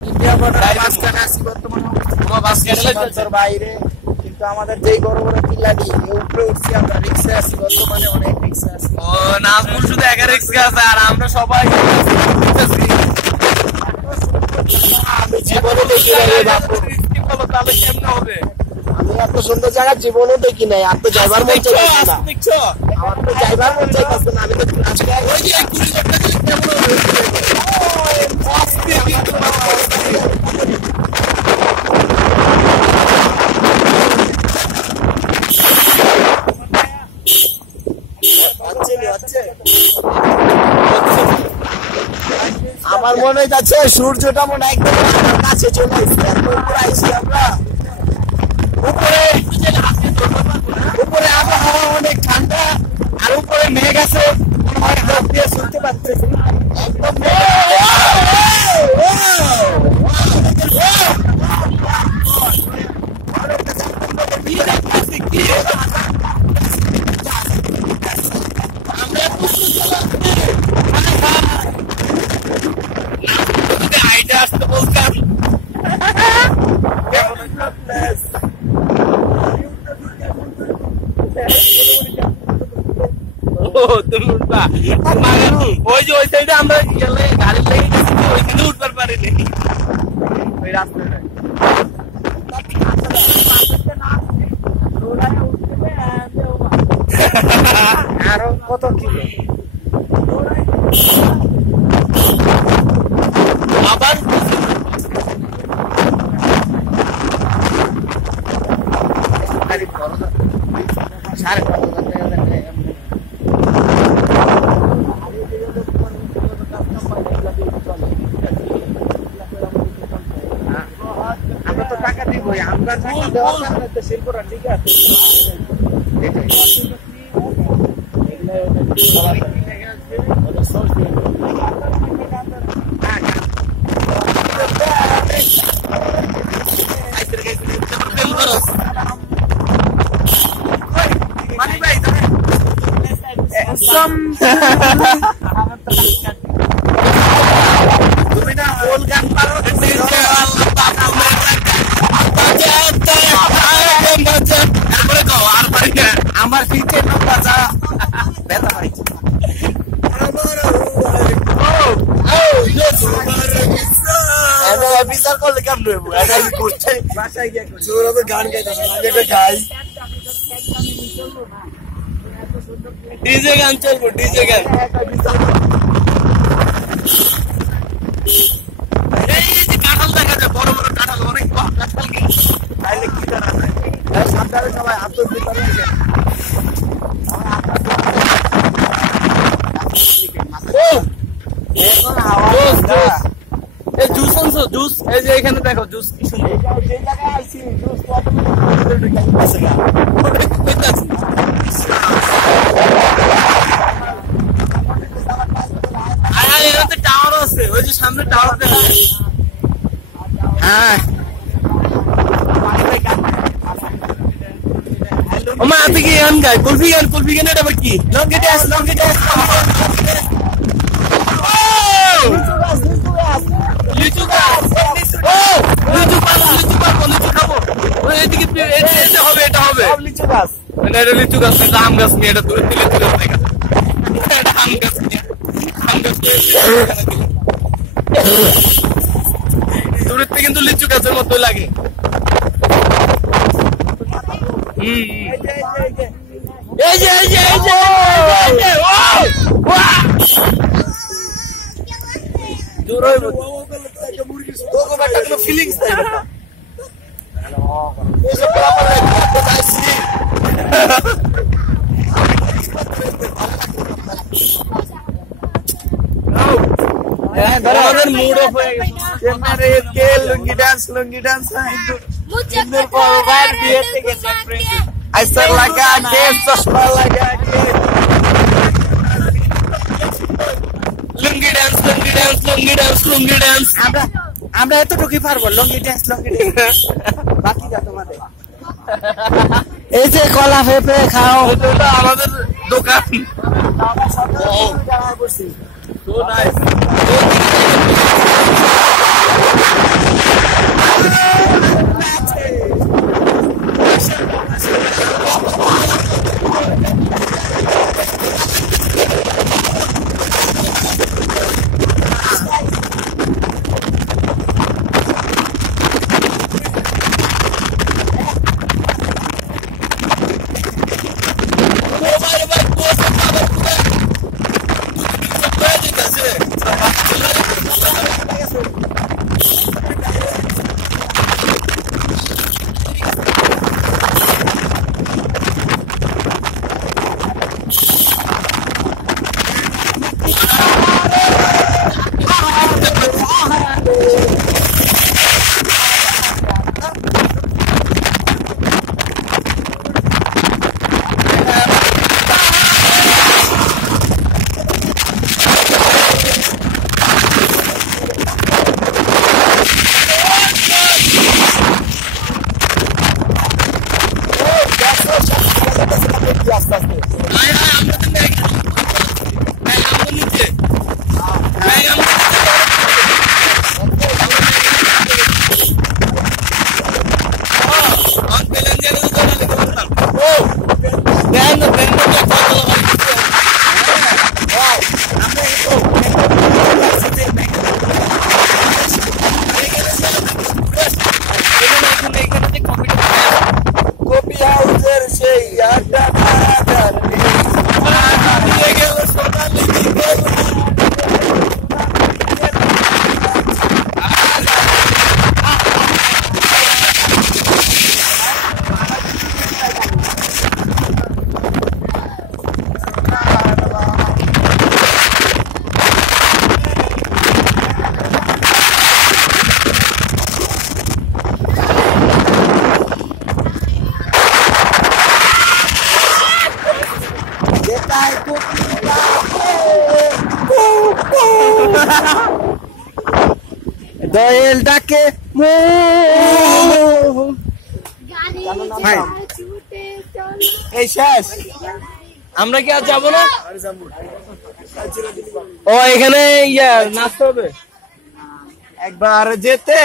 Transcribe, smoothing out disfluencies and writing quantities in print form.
India বর্ডারের মাঝখানে আছি বর্তমানে, সীমান্তর বাইরে। কিন্তু আমাদের যেই বড় বড় কিল্লাটি উপরে উঠছি আমরা, রিক্সে আছি বর্তমানে, অনেক রিক্সে আছি। ও নাজমুল শুধু একা রিক্সে আছে আর আমরা সবাই আমি জীবনে দেখি নাই রে বাপু, তাহলে কেমনে হবে? আমি এত সুন্দর জায়গা জীবনে দেখি নাই। আর তো যাইবার মন চাইতেছে না, দেখছো আমার তো যাইবার মন চাইতেছে না। আমি তো আজকে ওই যে কুড়িটা কেমন হবে? আমার মনে হচ্ছে সূর্যটা মনে একদম আমার কাছে চলে আসছে। উপরে আইছি আমরা, উপরে আবহাওয়া অনেক ঠান্ডা, আর উপরে মেঘ আছে, মনে হয় হাত দিয়ে শুনতে পাচ্ছি একদম আইডিয়া আসতে বলতাম ওই যে ওই সাইডে আমরা গেলে গাড়ি লেগে গেছি, ওইখানে উঠবার পারিনি ওই রাস্তায়। আরো কত কিলো আবার আমরা তো টাকা দিবই, আমরা টাকা দেওয়ার কারণে তো শিল্পরা ঠিক আছে। তুমি না ওল গান পারো, আমার ফিরতে বাজা ব্যথা পাই। বিচার করলে কেমন হইব? করছে বাসায় গিয়ে গান গাইতে গাই, ডিজে গান চলবো, ডিজে গান। এই যে কাঁঠাল দেখা যায়, বড় বড় কাঁঠাল, অনেক কাঁঠাল তাইলে কি করা যায়? সাবধানে সবাই হাত ধরে ভিতরে নিয়ে জুস আনছো? জুস এই যে এখানে দেখো, জুস কি সুন্দর। যে জায়গায় আইছি জুস টাওয়ার আছে, ওই যে সামনে টাওয়ার দেখা যায়। হ্যাঁ আমার হাতে কি গান গায়, কুলফি গান, কুলফি গান। এটা আবার কি? লঙ্গি ড্যান্স, লঙ্গি ড্যান্স, লিচু গাছ, লিচু পাবো, লিচু পাবো, লিচু খাবো। ওই এদিকে এটা হবে, এটা হবে। লিচু গাছ, না এটা লিচু গাছ, এটা আম গাছ নিয়ে, এটা দূরে লিচু গাছ দেখা যায়। এটা আম গাছ নিয়ে, আম গাছ দূরের থেকে কিন্তু লিচু গাছের মতো লাগে। এই যে এই যে এই যে ফিলিংস নাই। मूड ऑफ लुंगी डांस ऐसा लगा के चश्मा लगा के লুঙ্গি ডান্স, লুঙ্গি ডান্স, লুঙ্গি ডান্স, লুঙ্গি ডান্স। আমরা এতটুকুই পারবো লুঙ্গি ডান্স, বাকি যা তোমাদের। এই যে কলা পেঁপে খাও, ওটা আমাদের দোকান। So nice. আস্তে আস্তে কপি হাউসের সেই আড্ডা দোয়েল ডাকে এই শেষ আমরা কি আর যাবো না? ও এখানে নাচতে হবে একবার যেতে